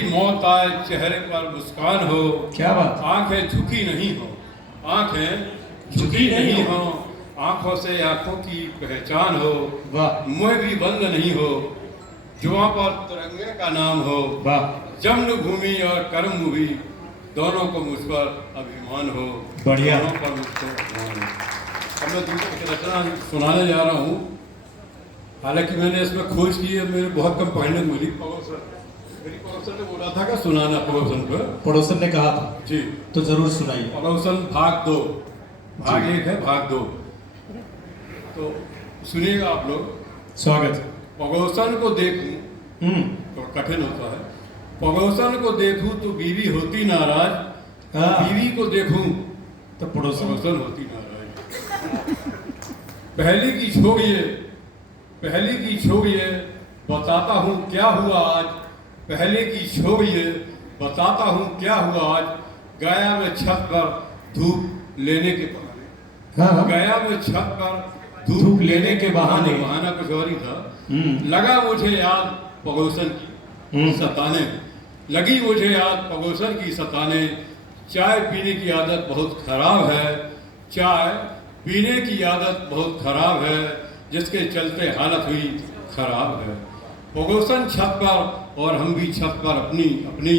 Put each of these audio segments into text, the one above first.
कभी मौत आए चेहरे पर मुस्कान हो, क्या बात। आंखें झुकी नहीं हो, आंखें झुकी नहीं हो, आंखों से आंखों की पहचान हो, वाह मुंह भी बंद नहीं हो, जुबां पर तिरंगे का नाम हो, वाह, जन्मभूमि और कर्मभूमि दोनों को मुझ पर अभिमान हो, बढ़िया। दोनों पर मुझको अभिमान हो। अब मैं दूसरी एक रचना सुनाने जा रहा हूँ। हालांकि मैंने इसमें खोज की है, मेरे बहुत कम पढ़ने को मिली। मेरी पड़ोसन ने बोला था कि सुनाना पड़ोसन पर। पड़ोसन ने कहा था जी, तो जरूर सुनाइए। पड़ोसन भाग 2, भाग 1 है, भाग 2। तो सुनिएगा आप लोग। स्वागत। पड़ोसन को देखूं तो कठिन होता है। पड़ोसन को देखूं तो बीवी होती नाराज, हाँ। बीवी को देखूं तो पड़ोसन पड़ोसन होती नाराज। पहली की छोड़िए, पहली की छोड़िए, बताता हूँ क्या हुआ आज। पहले की छोड़िए, बताता हूँ क्या हुआ आज। गया मैं छत पर धूप लेने के बहाने, हाँ, हाँ। गया मैं छत पर धूप लेने के बहाने। बहाना कुछ और ही था। लगा मुझे याद पड़ोसन की सताने, लगी मुझे याद पड़ोसन की सताने। चाय पीने की आदत बहुत खराब है, चाय पीने की आदत बहुत खराब है, जिसके चलते हालत हुई खराब है। पड़ोसन छत पर और हम भी छत पर अपनी अपनी,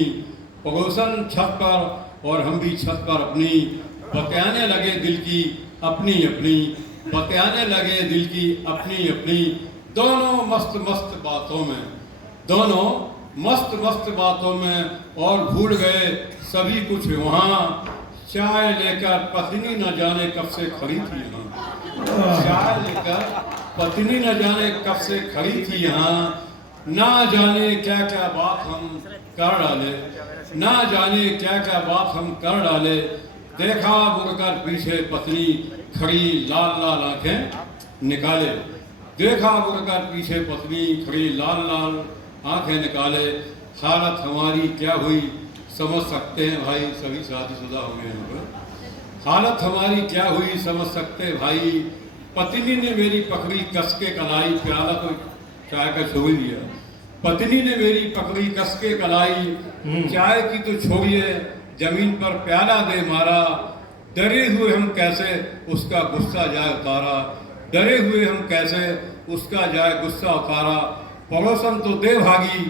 पड़ोसन छत पर और हम भी छत पर अपनी, बतियाने लगे दिल की अपनी अपनी, बतियाने लगे दिल की अपनी अपनी। दोनों मस्त मस्त बातों में, दोनों मस्त मस्त बातों में, और भूल गए सभी कुछ वहाँ। चाय लेकर पत्नी न जाने कब से खड़ी थी यहाँ, चाय लेकर पत्नी न जाने कब से खड़ी थी यहाँ। ना जाने क्या क्या बात हम कर डाले, ना जाने क्या क्या बात हम कर डाले। देखा मुड़कर पीछे पत्नी खड़ी लाल लाल आंखें निकाले, देखा मुड़कर पीछे पत्नी खड़ी लाल लाल आंखें निकाले। हालत हमारी क्या हुई समझ सकते हैं भाई, सभी शादीशुदा होंगे यहाँ पर। हालत हमारी क्या हुई समझ सकते भाई। पत्नी ने मेरी पकड़ी कस के कलाई, प्याला तो चाय का छोड़ दिया। पत्नी ने मेरी पकड़ी कस के कलाई, चाय की तो छोड़िए जमीन पर प्याला दे मारा। डरे हुए हम कैसे उसका गुस्सा जाए उतारा, डरे हुए हम कैसे उसका जाए गुस्सा उतारा। पड़ोसन तो दे भागी,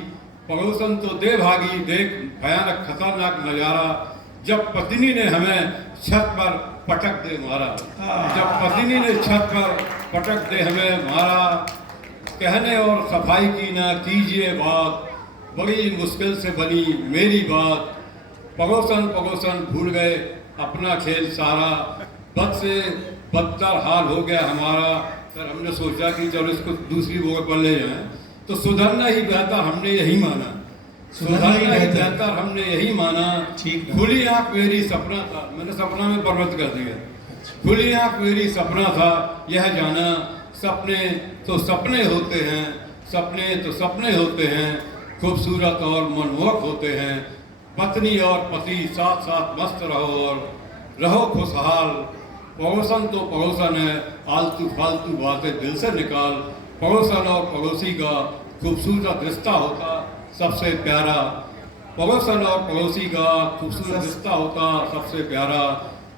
पड़ोसन तो दे भागी, देख भयानक खतरनाक नजारा। जब पत्नी ने हमें छत पर पटक दे मारा, जब पत्नी ने छत पर पटक दे हमें मारा। कहने और सफाई की ना कीजिए बात, बड़ी मुश्किल से बनी मेरी बात। पड़ोसन पड़ोसन भूल गए अपना खेल सारा, बद से बदतर हाल हो गया हमारा। सर हमने सोचा कि जब इसको दूसरी जगह पर ले जाएं तो सुधरना ही बेहतर हमने यही माना, सुधरना ही बेहतर हमने यही माना। खुली आंख मेरी सपना था, मैंने सपना में परिवर्तित कर दिया। खुली आंख मेरी सपना था यह जाना, सपने तो सपने होते हैं, सपने तो सपने होते हैं, खूबसूरत और मनमोहक होते हैं। पत्नी और पति साथ साथ मस्त रहो और रहो खुशहाल। पड़ोसन तो पड़ोसन है, आलतू फालतू बातें दिल से निकाल। पड़ोसन और पड़ोसी का खूबसूरत रिश्ता होता सबसे प्यारा, पड़ोसन और पड़ोसी का खूबसूरत रिश्ता होता सबसे प्यारा।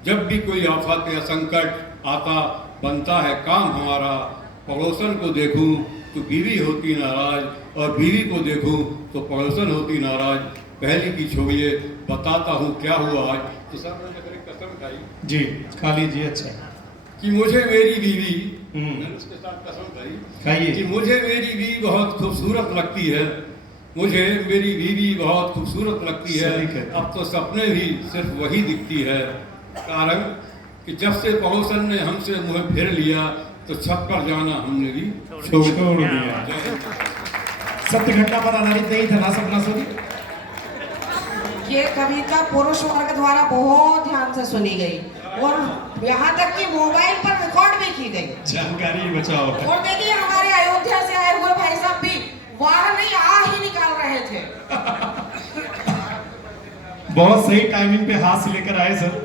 जब भी कोई आफत या संकट आता बनता है काम हमारा। पड़ोसन को देखूं तो बीवी होती नाराज, और बीवी को देखूं तो पड़ोसन होती नाराज। पहली की छोड़िए बताता हूँ क्या हुआ आज। तो सर मैंने कसम खाई जी, खा लीजिए। अच्छा कि मुझे मेरी बीवी, मैंने उसके साथ कसम खाई कि मुझे मेरी बीवी बहुत खूबसूरत लगती है, मुझे मेरी बीवी बहुत खूबसूरत लगती है। अब तो सपने भी सिर्फ वही दिखती है। कारण कि जब से पड़ोसन ने हमसे मुँह फेर लिया तो छत पर जाना हमने भी छोड़ दिया। सत्य घटना पर आधारित नहीं था ना सपना सोनी। ये कविता पुरुष वर्ग द्वारा बहुत ध्यान से सुनी गई और यहाँ तक कि मोबाइल पर रिकॉर्ड भी की गई। जानकारी बचाओ। और देखिए हमारे अयोध्या से आए हुए भाई साहब भी वाह नहीं आ ही निकाल रहे थे। बहुत सही टाइमिंग पे हाथ से लेकर आए सर।